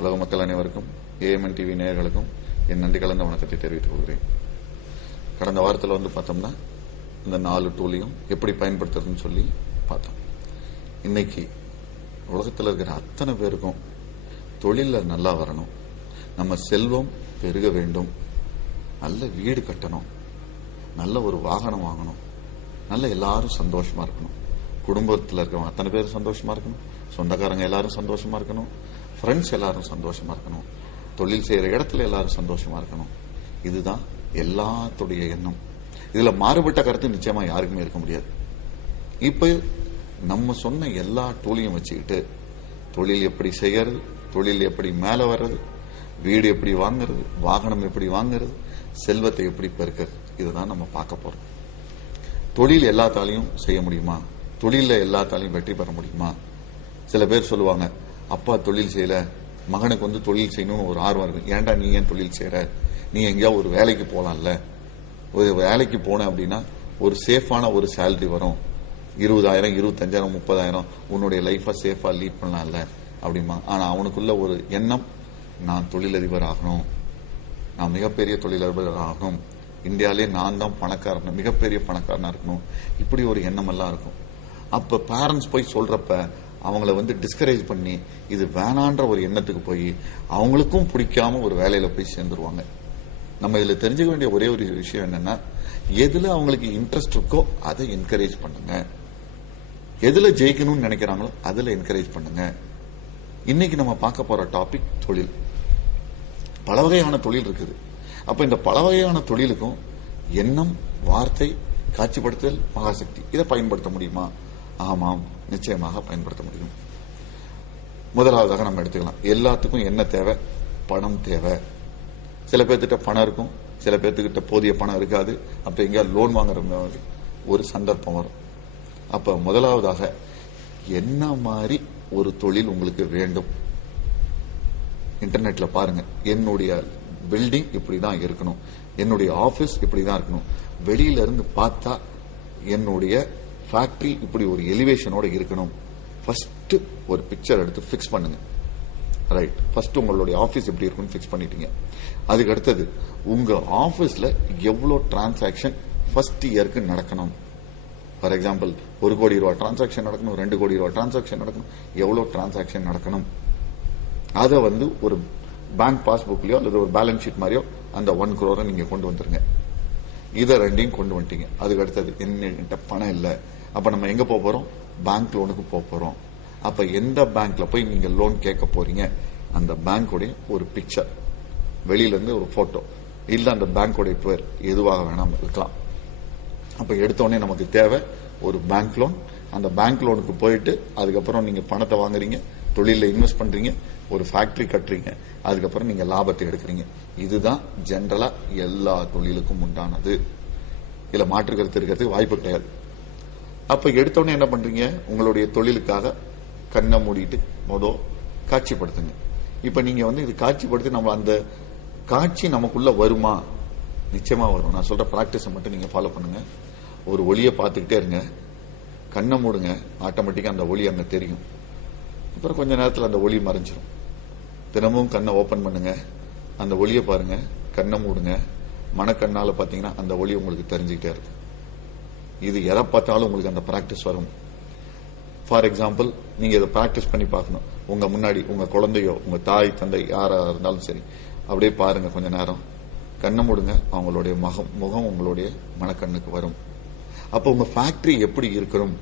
உலக மக்கள் அனைவருக்கும் ஏஎம்என் டிவி நேயர்களுக்கும் என் நன்றி கலந்த வணக்கத்தை தெரிவித்துக் கொள்கிறேன். கடந்த வாரத்தில் பார்த்தோம்னா இந்த 4 டூலையும் எப்படி பயன்படுத்துறதுன்னு சொல்லி பார்த்தோம். இன்னைக்கு உலகத்தில் இருக்கிற அத்தனை பேருக்கும் தொழிலில் நல்லா வரணும், நம்ம செல்வம் பெருக வேண்டும், நல்ல வீடு கட்டணும், நல்ல ஒரு வாகனம் வாங்கணும், நல்ல எல்லாரும் சந்தோஷமா இருக்கணும், குடும்பத்தில் இருக்கவங்க அத்தனை பேரும் சந்தோஷமா இருக்கணும், சொந்தக்காரங்க எல்லாரும் சந்தோஷமா இருக்கணும், ஃப்ரெண்ட்ஸ் எல்லாரும் சந்தோஷமா இருக்கணும், தொழில் செய்யற இடத்துல எல்லாரும் சந்தோஷமா இருக்கணும். இதுதான் எல்லாத்துடைய எண்ணம். இதுல மாறுபட்ட கருத்து நிச்சயமா யாருக்குமே இருக்க முடியாது. இப்ப நம்ம சொன்ன எல்லா டூலையும் வச்சுக்கிட்டு தொழில் எப்படி செய்யறது, தொழில் எப்படி மேல வர்றது, வீடு எப்படி வாங்குறது, வாகனம் எப்படி வாங்குறது, செல்வத்தை எப்படி பெருக்கிறது, இதுதான் நம்ம பார்க்க போறோம். தொழில் எல்லாத்தாலையும் செய்ய முடியுமா? தொழில எல்லாத்தாலையும் வெற்றி பெற முடியுமா? சில பேர் சொல்லுவாங்க, அப்பா தொழில் செய்யல, மகனுக்கு தொழில் செய்யணும்னு ஒரு ஆர்வம் இருக்கு. ஏன்டா நீ ஏன் தொழில் செய்யற? நீ எங்கேயா ஒரு வேலைக்கு போலாம்ல. ஒரு வேலைக்கு போன அப்படின்னா ஒரு சேஃபான ஒரு சேலரி வரும், 20,000 25,000 30,000 உன்னுடைய லைஃபா சேஃபா லீட் பண்ணலாம்ல அப்படிமா. ஆனா அவனுக்குள்ள ஒரு எண்ணம், நான் தொழிலதிபர் ஆகணும், நான் மிகப்பெரிய தொழிலதிபர் ஆகணும், இந்தியாவிலே நான் தான் பணக்காரன், மிகப்பெரிய பணக்காரனா இருக்கணும், இப்படி ஒரு எண்ணம் எல்லாம் இருக்கும். அப்ப பேரண்ட்ஸ் போய் சொல்றப்ப அவங்கள டிஸ்கரேஜ் பண்ணி இது வேணான்ற ஒரு எண்ணத்துக்கு போய் அவங்களுக்கும் பிடிக்காம ஒரு வேலையில போய் சேர்ந்துருவாங்க. நம்ம இதுல தெரிஞ்சுக்க வேண்டிய ஒரே ஒரு விஷயம் என்னன்னா, எதுல அவங்களுக்கு இன்ட்ரெஸ்ட் இருக்கோ அதை என்கரேஜ் பண்ணுங்க, எதுல ஜெயிக்கணும்னு நினைக்கிறாங்களோ அதுல என்கரேஜ் பண்ணுங்க. இன்னைக்கு நம்ம பார்க்க போற டாபிக் தொழில். பல வகையான தொழில் இருக்குது. அப்ப இந்த பல வகையான தொழிலுக்கும் எண்ணம், வார்த்தை, காட்சிப்படுத்தல், மகாசக்தி, இதை பயன்படுத்த முடியுமா? ஆமாம், நிச்சயமாக பயன்படுத்த முடியும். முதலாவதாக நம்ம எடுத்துக்கலாம், எல்லாத்துக்கும் என்ன தேவை? பணம் தேவை. சில பேர்த்திட்ட பணம் இருக்கும், சில பேர்த்துக்கிட்ட போதிய பணம் இருக்காது. அப்ப எங்கேயா லோன் வாங்குற ஒரு சந்தர்ப்பம் வரும். அப்ப முதலாவதாக என்ன மாதிரி ஒரு தொழில் உங்களுக்கு வேண்டும்? இன்டர்நெட்ல பாருங்க, என்னுடைய பில்டிங் இப்படிதான் இருக்கணும், என்னுடைய ஆபீஸ் இப்படிதான் இருக்கணும், வெளியில இருந்து பார்த்தா என்னுடைய ஃபேக்டரி இப்படி ஒரு எலிவேஷனோட இருக்கணும். ஃபர்ஸ்ட் ஒரு பிக்சர் எடுத்து பிக்ஸ் பண்ணுங்க. ரைட், ஃபர்ஸ்ட் உங்களுடைய ஆபீஸ் எப்படி இருக்குன்னு பிக்ஸ் பண்ணிட்டீங்க. அதுக்கு அடுத்தது உங்க ஆபீஸ்ல எவ்வளவு டிரான்சாக்சன் ஃபர்ஸ்ட் இயருக்கு நடக்கணும். ஃபார் எக்ஸாம்பிள், 1 கோடி ரூபாய் டிரான்சாக்சன் நடக்கணும், 2 கோடி ரூபாய் டிரான்சாக்சன் நடக்கணும், எவ்வளவு டிரான்சாக்சன் நடக்கணும். அதை ஒரு பேங்க் பாஸ்புக்லயோ அல்லது ஒரு பேலன்ஸ் ஷீட் மாதிரியோ அந்த 1 crore நீங்க கொண்டு வந்துருங்க. இதை ரெண்டையும் கொண்டு வந்துட்டீங்க. அதுக்கு அடுத்தது, என்கிட்ட பணம் இல்ல, அப்ப நம்ம எங்க போறோம்? பேங்க் லோனுக்கு போறோம். அப்ப எந்த பேங்க்ல போய் நீங்க லோன் கேட்க போறீங்க, அந்த பேங்கோடைய ஒரு பிக்சர், வெளியில இருந்து ஒரு போட்டோ, இல்ல அந்த பேங்கோடைய பேர், எதுவாக வேணாம் இருக்கலாம். அப்ப எடுத்தோடனே நமக்கு தேவை ஒரு பேங்க் லோன். அந்த பேங்க் லோனுக்கு போயிட்டு அதுக்கப்புறம் நீங்க பணத்தை வாங்குறீங்க, தொழில இன்வெஸ்ட் பண்றீங்க, ஒரு ஃபேக்டரி கட்டுறீங்க, அதுக்கப்புறம் நீங்க லாபத்தை எடுக்கிறீங்க. இதுதான் ஜெனரலா எல்லா தொழிலுக்கும் உண்டானது. இதுல மாற்று கருத்து இருக்கிறதுக்கு வாய்ப்பு கிடையாது. அப்ப எடுத்தோடனே என்ன பண்றீங்க? உங்களுடைய தொழிலுக்காக கண்ணை மூடிட்டு காட்சிப்படுத்துங்க. இப்ப நீங்க இது காட்சிப்படுத்தி நம்ம அந்த காட்சி நமக்குள்ள வருமா? நிச்சயமா வரும். நான் சொல்ற பிராக்டிஸ் மட்டும் நீங்க ஃபாலோ பண்ணுங்க. ஒரு ஒளியை பார்த்துக்கிட்டே இருங்க, கண்ணை மூடுங்க, ஆட்டோமேட்டிக்கா அந்த ஒளி அங்க தெரியும். அப்புறம் கொஞ்ச நேரத்தில் அந்த ஒளி மறைஞ்சிரும். தினமும் கண்ணை ஓபன் பண்ணுங்க, அந்த ஒளியை பாருங்க, கண்ணை மூடுங்க, மனக்கண்ணால பாத்தீங்கன்னா அந்த ஒளி உங்களுக்கு தெரிஞ்சுக்கிட்டே இருக்கும். இது எதை பார்த்தாலும் உங்களுக்கு அந்த பிராக்டிஸ் வரும். ஃபார் எக்ஸாம்பிள், நீங்க இதை பிராக்டிஸ் பண்ணி பார்க்கணும். உங்க முன்னாடி உங்க குழந்தையோ உங்க தாய் தந்தை யாரா இருந்தாலும் சரி, அப்படியே பாருங்க, கொஞ்ச நேரம் கண்ணை மூடுங்க, அவங்களுடைய முகம் உங்களுடைய மனக்கண்ணுக்கு வரும். அப்ப உங்க ஃபேக்டரி எப்படி இருக்கணும்?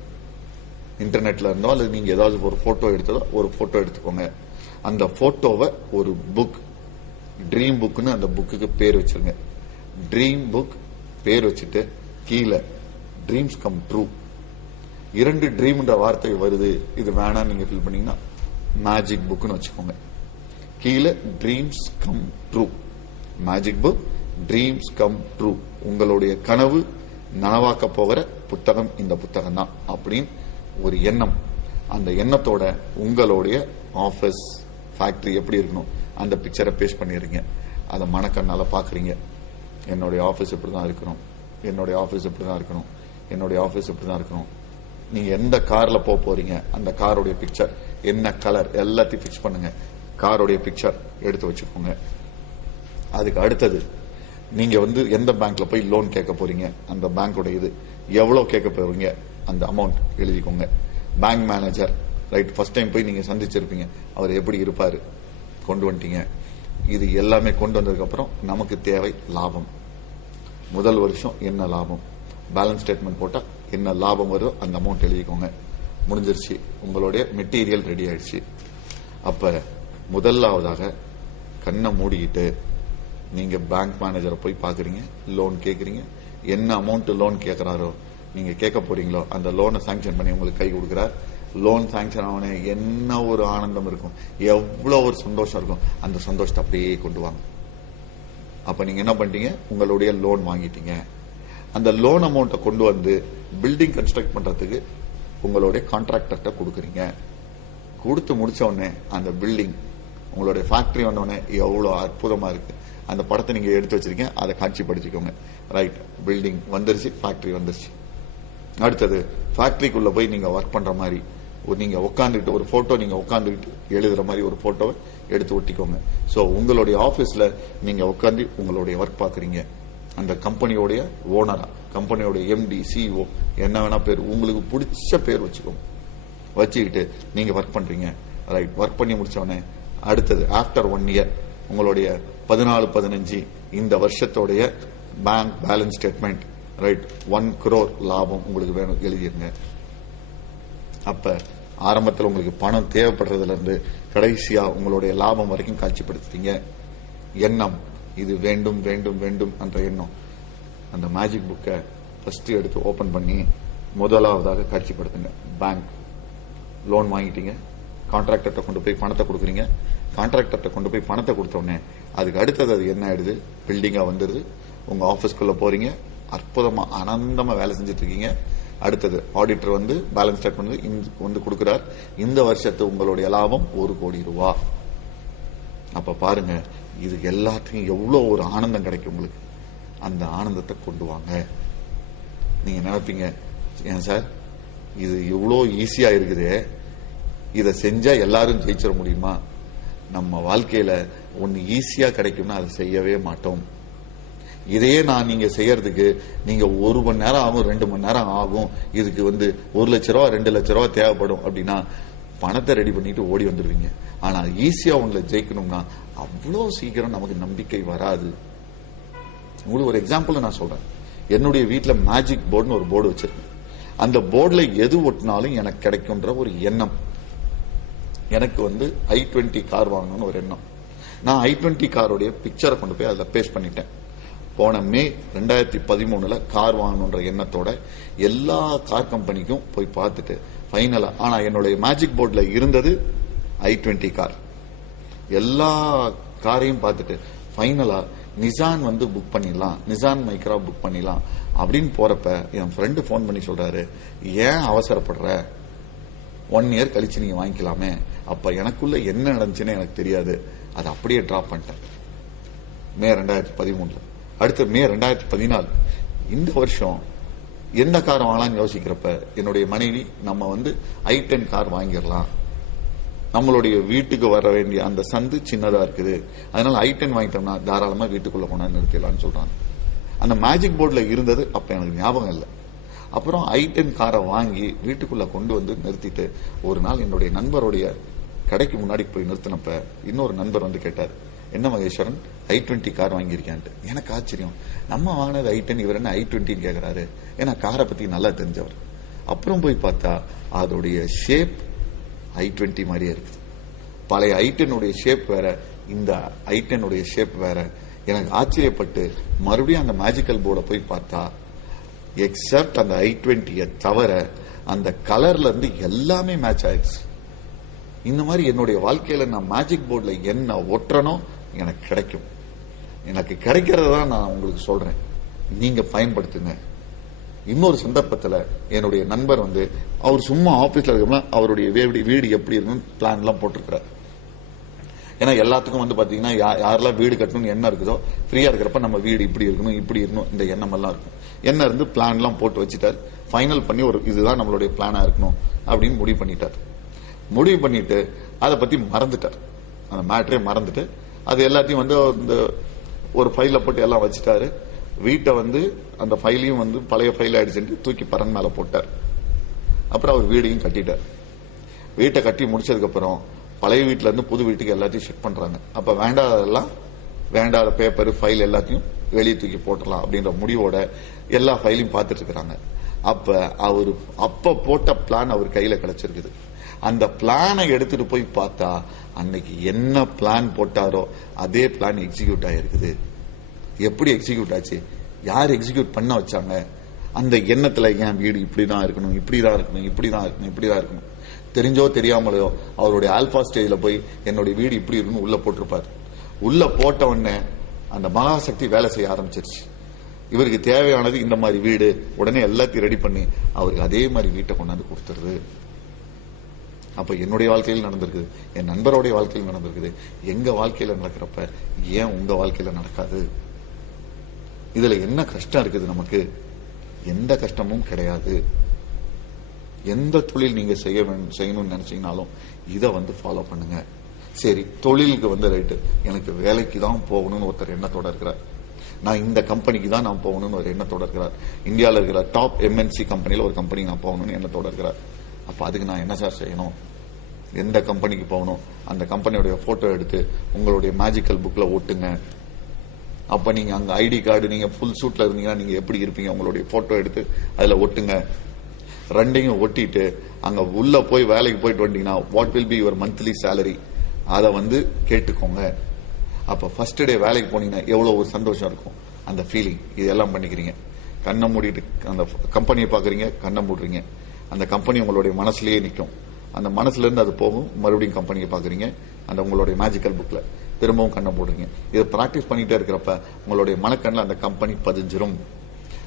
இன்டர்நெட்ல இருந்தோ அல்லது நீங்க ஏதாவது ஒரு போட்டோ எடுத்ததோ ஒரு போட்டோ எடுத்துக்கோங்க. அந்த போட்டோவை ஒரு புக், ட்ரீம் புக்னு அந்த புக்கு பேர் வச்சிருங்க. ட்ரீம் புக் பேர் வச்சுட்டு கீழே ட்ரீம்ஸ் கம் ட்ரூ, 2 ட்ரீம்ன்ற வார்த்தை வருது, இது வேணாம் நீங்க ஃபில் பண்ணீங்கன்னா மேஜிக் புக்னு வச்சுக்கோங்க. கீழே dreams come true, magic book, dreams come true, உங்களுடைய கனவு நனவாக்க போகிற புத்தகம் இந்த புத்தகம் தான் அப்படின்னு ஒரு எண்ணம். அந்த எண்ணத்தோட உங்களுடைய ஆபீஸ், ஃபேக்டரி எப்படி இருக்கணும் அந்த பிக்சரை பேஸ்ட் பண்ணிடுறீங்க. அதை மனக்கண்ணால பாக்குறீங்க. என்னுடைய ஆபீஸ் இப்படிதான் இருக்கணும், என்னுடைய ஆபீஸ் இப்படிதான் இருக்கணும், என்னுடைய ஆபீஸ் இப்படிதான் இருக்கணும். நீங்க எந்த கார்ல போறீங்க, அந்த காரோடைய பிக்சர் என்ன கலர் எல்லாத்தையும் பிக்ஸ் பண்ணுங்க. காரோடைய பிக்சர் எடுத்து வச்சுக்கோங்க. அதுக்கு அடுத்தது நீங்க எந்த பேங்க்ல போய் லோன் கேட்க போறீங்க, அந்த பேங்கோட இது எவ்வளவு கேட்க போறீங்க அந்த அமௌண்ட் எழுதிக்கோங்க. Bank manager right, first time போய் நீங்க சந்திச்சிருப்பீங்க, அவர் எப்படி இருப்பாரு, கொண்டு வந்துட்டீங்க. இது எல்லாமே கொண்டு வந்ததுக்கு அப்புறம் நமக்கு தேவை லாபம். முதல் வருஷம் என்ன லாபம், பேலன்ஸ் ஸ்டேட்மெண்ட் போட்டா என்ன லாபம் வருதோ அந்த அமௌண்ட் எழுதிக்கோங்க. முடிஞ்சிருச்சு, உங்களுடைய மெட்டீரியல் ரெடி ஆயிடுச்சு. அப்ப முதலாவதாக கண்ணை மூடிக்கிட்டு நீங்க பேங்க் மேனேஜரை போய் பாக்குறீங்க, லோன் கேக்குறீங்க. என்ன அமௌண்ட் லோன் கேட்கிறாரோ நீங்க கேட்க போறீங்களோ அந்த லோனை சாங்ஷன் பண்ணி உங்களுக்கு கை கொடுக்கிறார். லோன் சாங்ஷன் ஆகனே என்ன ஒரு ஆனந்தம் இருக்கும், எவ்வளவு ஒரு சந்தோஷம் இருக்கும். அந்த சந்தோஷத்தை அப்படியே கொண்டு வாங்க. அப்ப நீங்க என்ன பண்ணிட்டீங்க, உங்களுடைய லோன் வாங்கிட்டீங்க. அந்த லோன் அமௌண்ட்டை கொண்டு வந்து பில்டிங் கன்ஸ்ட்ரக்ட் பண்றதுக்கு உங்களுடைய கான்ட்ராக்டர்கிட்ட கொடுக்குறீங்க. கொடுத்து முடிச்ச உடனே அந்த பில்டிங் உங்களுடைய ஃபேக்டரி வந்தோடனே எவ்வளவு அற்புதமா இருக்கு. அந்த படத்தை நீங்க எடுத்து வச்சிருக்கீங்க, அதை காட்சிப்படுத்திக்கோங்க. ரைட், பில்டிங் வந்துருச்சு, ஃபேக்டரி வந்துருச்சு. அடுத்தது ஃபேக்டரிக்குள்ள போய் நீங்க ஒர்க் பண்ற மாதிரி நீங்க உட்காந்துட்டு ஒரு போட்டோ, நீங்க உட்காந்துட்டு எழுதுற மாதிரி ஒரு போட்டோவை எடுத்து ஒட்டிக்கோங்க. சோ உங்களுடைய ஆபீஸ்ல நீங்க உட்காந்து உங்களுடைய ஒர்க் பாக்குறீங்க. அந்த கம்பெனியோடைய ஓனரா, கம்பெனியோட எம்டி, சிஇஓ, என்ன வேணா பேர், உங்களுக்கு பிடிச்ச பேர் வச்சுக்கோங்க. வச்சுக்கிட்டு நீங்க ஒர்க் பண்றீங்க. ரைட், ஒர்க் பண்ணி முடிச்ச உடனே அடுத்தது ஆஃப்டர் 1 இயர் உங்களுடைய 14-15 இந்த வருஷத்தோடைய bank balance statement, right, 1 crore லாபம் உங்களுக்கு வேணும், எழுதிருங்க. அப்ப ஆரம்பத்தில் உங்களுக்கு பணம் தேவைப்படுறதுல இருந்து கடைசியா உங்களுடைய லாபம் வரைக்கும் காட்சிப்படுத்திட்டீங்க. எண்ணம், இது வேண்டும் வேண்டும் வேண்டும் என்ற எண்ணம். அந்த மேஜிக் புக்கை ஃபர்ஸ்ட் எடுத்து ஓபன் பண்ணி முதலாவதாக காட்சிப்படுத்துங்க. பேங்க் லோன் வாங்கிட்டீங்க, கான்ட்ராக்டர்கிட்ட கொண்டு போய் பணத்தை கொடுக்குறீங்க. கான்ட்ராக்டர்கிட்ட கொண்டு போய் பணத்தை கொடுத்த உடனே அதுக்கு அடுத்தது அது என்ன ஆயிடுது, பில்டிங்கா வந்துடுது. உங்க ஆபீஸ்க்குள்ள போறீங்க, அற்புதமா ஆனந்தமா வேலை செஞ்சுட்டு இருக்கீங்க. அடுத்தது ஆடிட்டர் பேலன்ஸ் ஸ்டேட்மெண்ட் கொடுக்கிறார். இந்த வருஷத்து உங்களுடைய லாபம் 1 கோடி ரூபாய். அப்ப பாருங்க, இது எல்லாத்துக்கும் எவ்வளவு ஒரு ஆனந்தம் கிடைக்கும் உங்களுக்கு. அந்த ஆனந்தத்தை கொண்டு வாங்க. நீங்க நினைப்பீங்க, ஏன் சார் இது இவ்வளவு ஈஸியா இருக்குது, இதை செஞ்சா எல்லாரும் ஜெயிச்சிட முடியுமா? நம்ம வாழ்க்கையில ஒன்னு ஈஸியா கிடைக்கும்னா அதை செய்யவே மாட்டோம். இதையே நான் நீங்க செய்யறதுக்கு நீங்க 1 மணி நேரம் ஆகும், 2 மணி நேரம் ஆகும். இதுக்கு 1 லட்ச ரூபா 2 லட்ச ரூபா தேவைப்படும் அப்படின்னா பணத்தை ரெடி பண்ணிட்டு ஓடி வந்துருவீங்க. ஆனா ஈஸியா உங்களை ஜெயிக்கணும்னா அவ்வளவு சீக்கிரம் நமக்கு நம்பிக்கை வராது. உங்களுக்கு ஒரு எக்ஸாம்பிள் நான் சொல்றேன். என்னுடைய வீட்டுல மேஜிக் போர்டுன்னு ஒரு போர்டு வச்சிருக்கேன். அந்த போர்டுல எது ஒட்டினாலும் எனக்கு கிடைக்கும்ன்ற ஒரு எண்ணம். எனக்கு i20 கார் வாங்கணும்னு ஒரு எண்ணம். நான் i20 காரோடைய பிக்சரை கொண்டு போய் அதுல பேஸ்ட் பண்ணிட்டேன். போன மே 2013 கார் வாங்கணுன்ற எண்ணத்தோட எல்லா கார் கம்பெனிக்கும் போய் பார்த்துட்டு ஃபைனலா, ஆனா என்னுடைய மேஜிக் போர்டுல இருந்தது i20 கார். எல்லா காரையும் பார்த்துட்டு ஃபைனலா நிசான் புக் பண்ணிடலாம், நிசான் மைக்ரா புக் பண்ணிடலாம் அப்படின்னு போறப்ப என் ஃப்ரெண்டு போன் பண்ணி சொல்றாரு, ஏன் அவசரப்படுற, 1 இயர் கழிச்சு நீங்க வாங்கிக்கலாமே. அப்ப எனக்குள்ள என்ன நடந்துச்சுன்னு எனக்கு தெரியாது, அதை அப்படியே டிராப் பண்ணிட்டேன் மே 2013. அடுத்து மே 2014 இந்த வருஷம் எந்த கார் வாங்கலாம்னு யோசிக்கிறப்ப என்னுடைய மனைவி, நம்ம i10 கார் வாங்கிடலாம், நம்மளுடைய வீட்டுக்கு வர வேண்டிய அந்த சந்து சின்னதா இருக்குது, அதனால i10 வாங்கிட்டோம்னா தாராளமா வீட்டுக்குள்ள கொண்டா நிறுத்திடலாம்னு சொல்றாங்க. அந்த மேஜிக் போர்டுல இருந்தது அப்ப எனக்கு ஞாபகம் இல்லை. அப்புறம் i10 காரை வாங்கி வீட்டுக்குள்ள கொண்டு நிறுத்திட்டு ஒரு நாள் என்னுடைய நண்பருடைய கடைக்கு முன்னாடி போய் நிறுத்தினப்ப இன்னொரு நண்பர் கேட்டார், என்ன மகேஸ்வரன் i20 கார் வாங்கியிருக்கேன்ட்டு. எனக்கு ஆச்சரியம், நம்ம வாங்கினது i10, இவர் என்ன i20 கேட்கிறாரு. ஏன்னா காரை பத்தி நல்லா தெரிஞ்சவர். அப்புறம் போய் பார்த்தா அதோடைய ஷேப் i20 மாதிரியே இருக்குது. பழைய i10 ஷேப் வேற, இந்த i10 ஷேப் வேற. எனக்கு ஆச்சரியப்பட்டு மறுபடியும் அந்த மேஜிக்கல் போர்டை போய் பார்த்தா எக்ஸப்ட் அந்த i20 தவிர அந்த கலர்ல இருந்து எல்லாமே மேட்ச் ஆயிடுச்சு. இந்த மாதிரி என்னுடைய வாழ்க்கையில நான் மேஜிக் போர்டுல என்ன ஒற்றனோ எனக்கு கிடைக்கும். எனக்கு கிடைக்கிறதா நான் உங்களுக்கு சொல்றேன், நீங்க பயன்படுத்துங்க. இன்னொரு சந்தர்ப்பத்தில் என்னுடைய நண்பர் அவர் சும்மா ஆபீஸ்ல இருக்க அவருடைய வீடு எப்படி இருக்குன்னு பிளான் எல்லாம் போட்டிருக்கிறார். ஏன்னா எல்லாத்துக்கும் பாத்தீங்கன்னா யாரெல்லாம் வீடு கட்டணும்னு எண்ணம் இருக்குதோ, ஃப்ரீயா இருக்கிறப்ப நம்ம வீடு இப்படி இருக்கணும் இப்படி இருக்கணும் இந்த எண்ணம் எல்லாம் இருக்கும். என்ன இருந்து பிளான் எல்லாம் போட்டு வச்சுட்டார். ஃபைனல் பண்ணி ஒரு இதுதான் நம்மளுடைய பிளானா இருக்கணும் அப்படின்னு முடிவு பண்ணிட்டார். முடிவு பண்ணிட்டு அதை பத்தி மறந்துட்டார். அந்த மேட்டரே மறந்துட்டு அது எல்லாத்தையும் வந்து இந்த ஒரு ஃபைல போட்டு எல்லாம் வச்சுட்டாரு. வீட்டை வந்து அந்த ஃபைலையும் வந்து பழைய ஃபைல் ஆயிடுச்சுட்டு தூக்கி பரன் மேல போட்டார். அப்புறம் அவர் வீடையும் கட்டிட்டார். வீட்டை கட்டி முடிச்சதுக்கு அப்புறம் பழைய வீட்டுல இருந்து புது வீட்டுக்கு எல்லாத்தையும் ஷிஃப்ட் பண்றாங்க. அப்ப வேண்டாததெல்லாம், வேண்டாத பேப்பர் ஃபைல் எல்லாத்தையும் வெளியே தூக்கி போட்டலாம் அப்படின்ற முடிவோட எல்லா ஃபைலையும் பார்த்துட்டு இருக்கிறாங்க. அப்ப அவரு அப்ப போட்ட பிளான் அவர் கையில கிடைச்சிருக்குது. அந்த பிளானை எடுத்துட்டு போய் பார்த்தா அன்னைக்கு என்ன பிளான் போட்டாரோ அதே பிளான் எக்ஸிக்யூட் ஆயிருக்குது. எப்படி எக்ஸிக்யூட் ஆச்சு, யார் எக்ஸிக்யூட் பண்ண வச்சாங்க? அந்த எண்ணத்துல என் வீடு இப்படிதான் இருக்கணும், இப்படிதான் இருக்கணும், இப்படிதான் இருக்கணும், இப்படிதான் இருக்கணும், தெரிஞ்சோ தெரியாமலையோ அவருடைய ஆல்பா ஸ்டேஜ்ல போய் என்னுடைய வீடு இப்படி இருக்கணும் உள்ள போட்டிருப்பாரு. உள்ள போட்ட உடனே அந்த மகாசக்தி வேலை செய்ய ஆரம்பிச்சிருச்சு. இவருக்கு தேவையானது இந்த மாதிரி வீடு, உடனே எல்லாத்தையும் ரெடி பண்ணி அவருக்கு அதே மாதிரி வீட்டை கொண்டாந்து கொடுத்துருது. அப்ப என்னுடைய வாழ்க்கையில் நடந்திருக்குது, என் நண்பருடைய வாழ்க்கையில் நடந்திருக்குது. எங்க வாழ்க்கையில நடக்கிறப்ப ஏன் உங்க வாழ்க்கையில நடக்காது? இதுல என்ன கஷ்டம் இருக்குது? நமக்கு எந்த கஷ்டமும் கிடையாது. எந்த தொழில் நீங்க செய்யணும்னு நினைச்சீங்கனாலும் இதை வந்து ஃபாலோ பண்ணுங்க. சரி, தொழிலுக்கு வந்து ரைட்டு, எனக்கு வேலைக்கு தான் போகணும்னு ஒருத்தர் எண்ணத்தோட இருக்கிறார். நான் இந்த கம்பெனிக்கு தான் நான் போகணும்னு ஒரு எண்ணத்தோட இருக்கிறார். இந்தியாவில் இருக்கிற டாப் MNC கம்பெனில ஒரு கம்பெனி நான் போகணும்னு எண்ணத்தோட இருக்கிறார். அப்ப அதுக்கு நான் என்ன சார் செய்யணும்? எந்த கம்பெனிக்கு போகணும்? அந்த கம்பெனியோட போட்டோ எடுத்து உங்களுடைய மேஜிக்கல் புக்ல ஒட்டுங்க. அப்ப நீங்க அங்க ஐடி கார்டு, நீங்க ஃபுல் சூட்ல இருந்தீங்கன்னா நீங்க எப்படி இருப்பீங்க, உங்களுடைய போட்டோ எடுத்து அதுல ஒட்டுங்க. ரெண்டையும் ஒட்டிட்டு அங்க உள்ள போய் வேலைக்கு போயிட்டு வந்தீங்கன்னா what will be your monthly salary, அதை வந்து கேட்டுக்கோங்க. அப்ப ஃபர்ஸ்ட் டே வேலைக்கு போனீங்கன்னா எவ்வளவு ஒரு சந்தோஷம் இருக்கும், அந்த ஃபீலிங். இதெல்லாம் பண்ணிக்கிறீங்க. கண்ணை மூடிட்டு அந்த கம்பெனியை பாக்குறீங்க, கண்ணை மூடுறீங்க. அந்த கம்பெனி உங்களுடைய மனசுலயே நிற்கும். அந்த மனசுல இருந்து அது போகும், மறுபடியும் கம்பெனியை பாக்குறீங்க. அந்த உங்களுடைய மேஜிக்கல் புக்ல திரும்பவும் கண்ணை போடுறீங்க. இதை பிராக்டிஸ் பண்ணிட்டே இருக்கிறப்ப உங்களுடைய மனக்கண்ணில் அந்த கம்பெனி பதிஞ்சிரும்.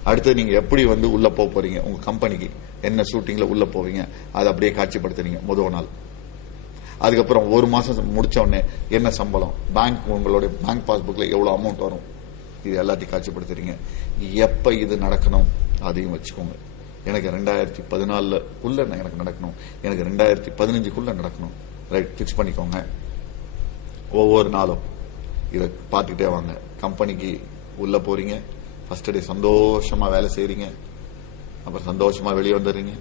அடுத்து நீங்க எப்படி வந்து உள்ள போறீங்க, உங்க கம்பெனிக்கு என்ன ஷூட்டிங்ல உள்ள போவீங்க, அதை அப்படியே காட்சிப்படுத்துறீங்க முதல் நாள். அதுக்கப்புறம் ஒரு மாசம் முடிச்ச உடனே என்ன சம்பளம், பேங்க், உங்களுடைய பேங்க் பாஸ்புக்ல எவ்வளவு அமௌண்ட் வரும், இது எல்லாத்தையும் காட்சிப்படுத்துறீங்க. எப்ப இது நடக்கணும் அதையும் வச்சுக்கோங்க. எனக்கு 2014 எனக்கு நடக்கணும், எனக்கு 2015 நடக்கணும். ரைட், பிக்ஸ் பண்ணிக்கோங்க. ஒவ்வொரு நாளும் இதை பார்த்துக்கிட்டே வாங்க. கம்பெனிக்கு உள்ள போறீங்க, ஃபர்ஸ்ட் டே சந்தோஷமா வேலை செய்றீங்க, அப்புறம் சந்தோஷமா வெளியே வந்துடுறீங்க.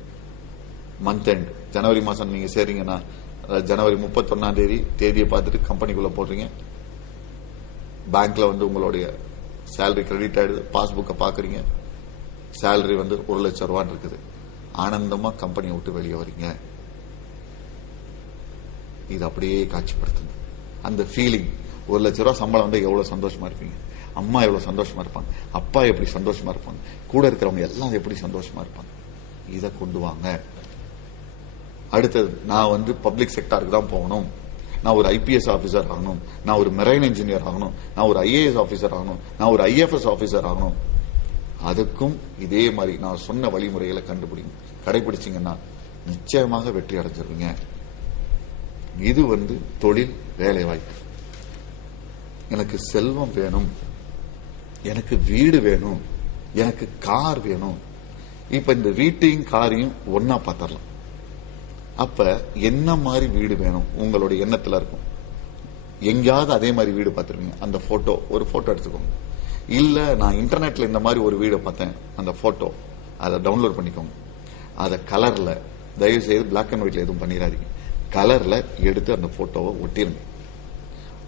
மந்த் எண்ட் ஜனவரி மாசம் நீங்க சேரீங்கன்னா ஜனவரி 31 தேதியை பார்த்துட்டு கம்பெனிக்குள்ள போடுறீங்க. பேங்க்ல வந்து உங்களுடைய சேலரி கிரெடிட் ஆயிடுது, பாஸ்புக்கை பாக்குறீங்க, சேலரி வந்து 1 லட்சம் ரூபான்னு இருக்குது. ஆனந்தமா கம்பெனியை விட்டு வெளியே வரீங்க. இது அப்படியே காட்சிப்படுத்துங்க. அந்த ஃபீலிங், 1 லட்சம் ரூபாய் சம்பளம் வந்து எவ்வளவு சந்தோஷமா இருப்பீங்க, அம்மா எவ்வளவு சந்தோஷமா இருப்பாங்க, அப்பா எப்படி சந்தோஷமா இருப்பாங்க, கூட இருக்கிறவங்க எல்லாம் எப்படி சந்தோஷமா இருப்பாங்க. இதை கொண்டு வாங்க. அடுத்தது, நான் வந்து பப்ளிக் செக்டாருக்கு தான் போகணும், நான் ஒரு IPS ஆபீசர் ஆகணும், நான் ஒரு மெரைன் இன்ஜினியர் ஆகணும், நான் ஒரு IAS ஆபீசர் ஆகணும், நான் ஒரு IFS ஆபீசர் ஆகணும். அதுக்கும் இதே மாதிரி நான் சொன்ன வழிமுறைகளை கடைபிடிச்சீங்கன்னா நிச்சயமாக வெற்றி அடைஞ்சிருவீங்க. இது வந்து தொழில், வேலை வாய்ப்பு. எனக்கு செல்வம் வேணும், எனக்கு வீடு வேணும், எனக்கு கார் வேணும். இப்ப இந்த வீட்டையும் காரையும் ஒன்னா பார்த்தரலாம். அப்ப என்ன மாதிரி வீடு வேணும் உங்களுடைய எண்ணத்துல இருக்கும். எங்கேயாவது அதே மாதிரி வீடு பார்த்துருவீங்க, அந்த போட்டோ, ஒரு போட்டோ எடுத்துக்கோங்க. இல்ல நான் இன்டர்நெட்ல இந்த மாதிரி ஒரு வீடு பார்த்தேன், அந்த போட்டோ அதை டவுன்லோட் பண்ணிக்கோங்க. அதை கலர்ல, தயவு செய்து பிளாக் அண்ட் ஒயிட்ல எதுவும் பண்ணிடாதீங்க, கலர்ல எடுத்து அந்த போட்டோவை ஒட்டிருங்க.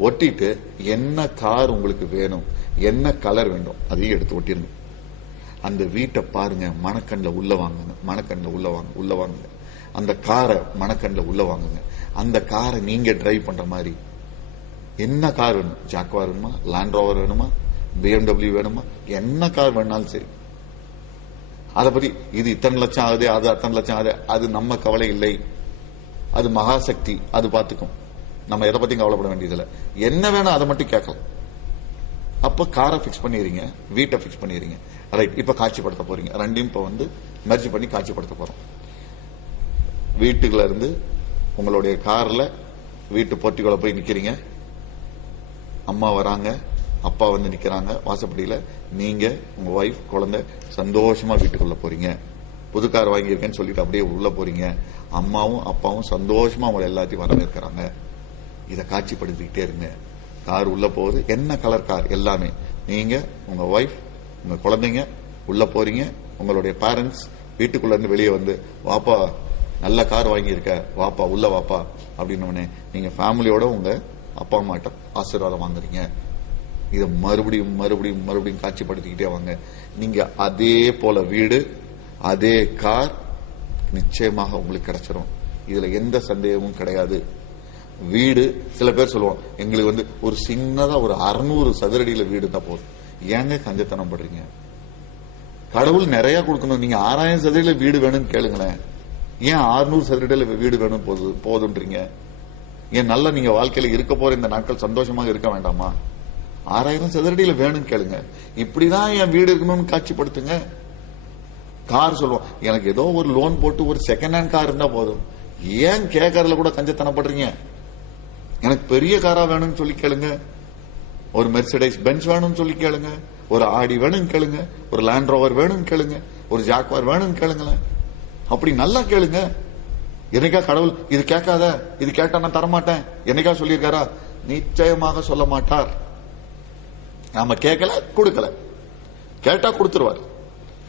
ஒட்டிட்டு என்ன கார் உங்களுக்கு வேணும், என்ன கலர் வேண்டும் அதையும் எடுத்து ஒட்டிருங்க. அந்த வீட்டை பாருங்க, மனக்கண்ணில் உள்ள வாங்குங்க, மனக்கண்ணில் உள்ள வாங்குங்க. அந்த காரை மனக்கண்ணில் உள்ள வாங்குங்க. அந்த காரை நீங்க டிரைவ் பண்ற மாதிரி என்ன கார் வேணும், ஜாக்வார் வேணுமா, லேண்ட் ரோவர் வேணுமா, BMW வேணுமா, என்ன கார் வேணாலும் சரி. அதை பத்தி இது இத்தனை லட்சம் ஆகுது, அது அத்தனை லட்சம் ஆகுது, அது நம்ம கவலை இல்லை. அது மகாசக்தி, அது பார்த்துக்கும். நம்ம எதை பத்தியும் கவலைப்பட வேண்டியதில்லை. என்ன வேணும் அதை மட்டும் கேட்கலாம். அப்ப காரை பிக்ஸ் பண்ணிடுறீங்க, வீட்டை பிக்ஸ் பண்ணிடுறீங்க. ரைட், இப்ப காட்சிப்படுத்த போறீங்க. ரெண்டையும் இப்ப வந்து மெர்ஜ் பண்ணி காட்சிப்படுத்த போறோம். வீட்டுக்குள்ள இருந்து உங்களுடைய கார்ல வீட்டு போர்ட்டிக்குள்ள போய் நிக்கிறீங்க. அம்மா வராங்க, அப்பா வந்து நிக்கிறாங்க வாசப்படியில. நீங்க, உங்க வைஃப், குழந்தை சந்தோஷமா வீட்டுக்குள்ள போறீங்க. புது கார் வாங்கியிருக்கேன்னு சொல்லிட்டு அப்படியே உள்ள போறீங்க. அம்மாவும் அப்பாவும் சந்தோஷமா உங்களை எல்லாத்தையும் வரவேற்கிறாங்க. இதை காட்சிப்படுத்திக்கிட்டே இருங்க. கார் உள்ள போகுது, என்ன கலர் கார் எல்லாமே, நீங்க உங்க ஒய்ஃப் உங்க குழந்தைங்க உள்ள போறீங்க, உங்களுடைய பேரண்ட்ஸ் வீட்டுக்குள்ள இருந்து வெளியே வந்து வாப்பா நல்ல கார் வாங்கியிருக்க, வாப்பா உள்ள வாப்பா அப்படின்னு நீங்க ஃபேமிலியோட உங்க அப்பா அம்மாட்ட ஆசீர்வாதம் வாங்குறீங்க. இதை மறுபடியும் மறுபடியும் மறுபடியும் காட்சிப்படுத்திக்கிட்டே வாங்க. நீங்க அதே போல வீடு, அதே கார் நிச்சயமாக உங்களுக்கு கிடைச்சிடும். இதுல எந்த சந்தேகமும் கிடையாது. வீடு சில பேர் சொல்லுவோம், எங்களுக்கு ஒரு சின்னதா ஒரு 600 சதுரடியில வீடு தான் போதும். ஏங்க கஞ்சத்தனம் பண்றீங்க? கடவுள் நிறைய கொடுக்கணும். நீங்க 6000 சதுரடியில வீடு வேணும்னு கேளுங்களேன். ஏன் 600 சதுரடியில வீடு வேணும் போதுன்றீங்க? ஏன் நல்லா நீங்க வாழ்க்கையில இருக்க போற இந்த நாட்கள் சந்தோஷமாக இருக்க வேண்டாமா? 6000 சதுரடியில வேணும்னு கேளுங்க. இப்படிதான் என் வீடு இருக்கணும்னு காட்சிப்படுத்துங்க. கார் சொல்லுவோம், எனக்கு ஏதோ ஒரு லோன் போட்டு ஒரு செகண்ட் ஹேண்ட் கார் இருந்தா போதும். ஏன் கேட்கறதுல கூட கஞ்சத்தனப்படுறீங்க? எனக்கு பெரிய காரா வேணும்னு சொல்லி கேளுங்க. ஒரு மெர்சிடைஸ் பென்ஸ் வேணும்னு சொல்லி கேளுங்க. ஒரு ஆடி வேணும்னு கேளுங்க. ஒரு லேண்ட் ரோவர் வேணும்னு கேளுங்க. ஒரு ஜாக்வார் வேணும்னு கேளுங்களேன். அப்படி நல்லா கேளுங்க. என்னைக்கா கடவுள் இது கேட்காத, இது கேட்டா நான் தரமாட்டேன் என்னைக்கா சொல்லியிருக்காரா? நிச்சயமாக சொல்ல மாட்டார். நாம கேட்கல, கொடுக்கல. கேட்டா கொடுத்துருவார்.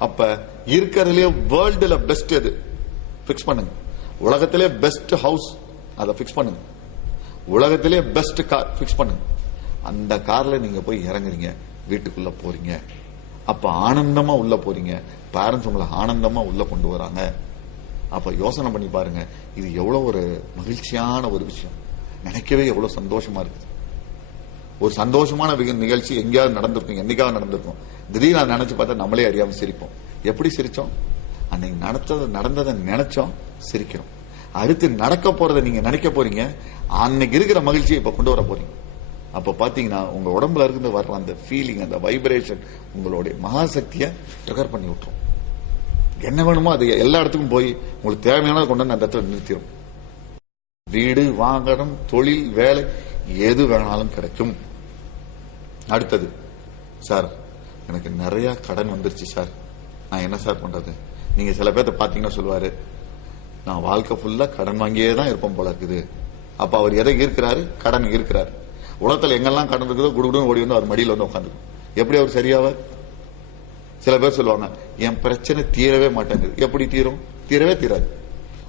அப்ப இருக்கிறதுலயே வேர்ல்டுல பெஸ்ட் எது பிக்ஸ் பண்ணுங்க. உலகத்திலே பெஸ்ட் ஹவுஸ் அதை பிக்ஸ் பண்ணுங்க. உலகத்திலே பெஸ்ட் கார் பிக்ஸ் பண்ணுங்க. அந்த கார்ல நீங்க போய் இறங்குறீங்க, வீட்டுக்குள்ள போறீங்க. அப்ப ஆனந்தமா உள்ள போறீங்க. பேரண்ட்ஸ் உங்களை ஆனந்தமா உள்ள கொண்டு வராங்க. அப்ப யோசனை பண்ணி பாருங்க, இது எவ்வளவு ஒரு மகிழ்ச்சியான ஒரு விஷயம். நினைக்கவே எவ்வளவு சந்தோஷமா இருக்குது. ஒரு சந்தோஷமான நிகழ்ச்சி எங்கேயாவது நடந்திருக்கும், என்னைக்காவது நடந்திருக்கும். திடீர்னு நினைச்சு பார்த்தா நம்மளே அறியாம சிரிப்போம். எப்படி சிரிச்சோம்? அன்னைக்கு நடந்ததை நினைச்சோம், சிரிக்கிறோம். அடுத்து நடக்க போறதை நீங்க நினைக்க போறீங்க. அன்னைக்கு இருக்கிற மகிழ்ச்சியை இப்ப கொண்டு வர போறீங்க. அப்ப பாத்தீங்கன்னா உங்க உடம்புல இருந்து வர்ற அந்த ஃபீலிங், அந்த வைப்ரேஷன் உங்களுடைய மகாசக்தியை ட்ரிகர் பண்ணி விட்டுரும். என்ன வேணுமோ அது எல்லா இடத்துக்கும் போய் உங்களுக்கு தேவையானதை கொண்டு வந்து அந்த இடத்துல நிறுத்திடும். வீடு, வாங்கணும், தொழில், வேலை எது வேணாலும் கிடைக்கும். அடுத்தது, சார் எனக்கு நிறைய கடன் வந்துருச்சு சார், நான் என்ன சார் பண்றது? நீங்க சில பேர்த்த பாத்தீங்கன்னா சொல்லுவாரு, நான் வாழ்க்கை ஃபுல்லா கடன் வாங்கியே தான் இருப்போம் போல இருக்குது. அப்ப அவர் எதை ஈர்க்கிறாரு? கடன் ஈர்க்கிறாரு. உலகத்துல எங்கெல்லாம் கடன் இருக்குதோ குடுகுடுன்னு ஓடி வந்து அவர் மடியில் வந்து உட்காந்து எப்படி அவர் சரியாவார்? சில பேர் சொல்லுவாங்க, என் பிரச்சனை தீரவே மாட்டேங்குது. எப்படி தீரும்? தீரவே தீராது.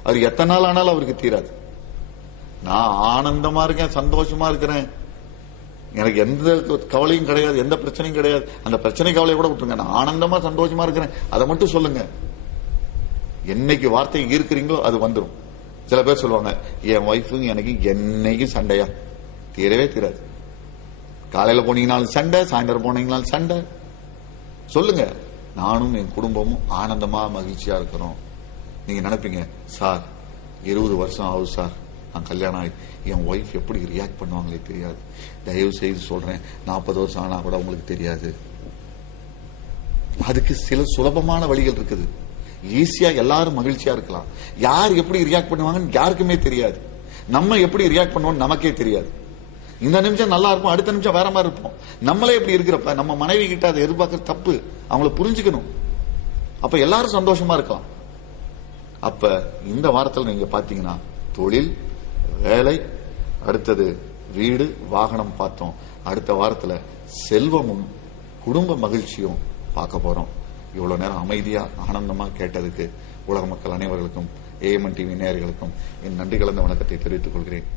அது எத்தனை நாள் ஆனாலும் அவருக்கு தீராது. நான் ஆனந்தமா இருக்கேன், சந்தோஷமா இருக்கிறேன், எனக்கு எந்த கவலையும் கிடையாது, எந்த பிரச்சனையும் கிடையாது. அந்த பிரச்சனை கவலையை கூட விட்டுருங்க, நான் ஆனந்தமா சந்தோஷமா இருக்கிறேன், அதை மட்டும் சொல்லுங்க. என்னைக்கு வார்த்தையை ஈர்க்கிறீங்களோ அது வந்துடும். சில பேர் சொல்லுவாங்க, என் ஒய்ஃபுங்க எனக்கு என்னைக்கும் சண்டையா? தீரவே தீராது. காலையில போனீங்கனாலும் சண்டை, சாயந்தரம் போனீங்கனாலும் சண்டை. சொல்லுங்க, நானும் என் குடும்பமும் ஆனந்தமா மகிழ்ச்சியா இருக்கிறோம். நீங்க நினைப்பீங்க, சார் 20 வருஷம் ஆகுது சார் நான் கல்யாணம் ஆகி, என் ஒய்ஃப் எப்படி ரியாக்ட் பண்ணுவாங்களே தெரியாது. தயவு செய்து சொல்றேன், 40 வருஷம் ஆனா கூட உங்களுக்கு தெரியாது. அதுக்கு சில சுலபமான வழிகள் இருக்குது. ஈஸியா எல்லாரும் மகிழ்ச்சியா இருக்கலாம். யார் எப்படி ரியாக்ட் பண்ணுவாங்கன்னு யாருக்குமே தெரியாது. நம்ம எப்படி ரியாக்ட் பண்ணுவோம் நமக்கே தெரியாது. இந்த நிமிஷம் நல்லா இருப்போம், அடுத்த நிமிஷம் வேற மாதிரி இருப்போம். நம்மளே எப்படி இருக்கிறப்ப நம்ம மனைவி கிட்ட அதை எதிர்பார்க்கறது தப்பு. அவங்கள புரிஞ்சுக்கணும். அப்ப எல்லாரும் சந்தோஷமா இருக்கலாம். அப்ப இந்த வாரத்தில் நீங்க பாத்தீங்கன்னா தொழில், வேலை, அடுத்தது வீடு, வாகனம் பார்த்தோம். அடுத்த வாரத்துல செல்வமும் குடும்ப மகிழ்ச்சியும் பார்க்க போறோம். இவ்வளவு நேரம் அமைதியா ஆனந்தமா கேட்டதுக்கு உலக மக்கள் அனைவர்களுக்கும், AMN TV நேயர்களுக்கும் என் நன்றி கலந்த வணக்கத்தை தெரிவித்துக் கொள்கிறேன்.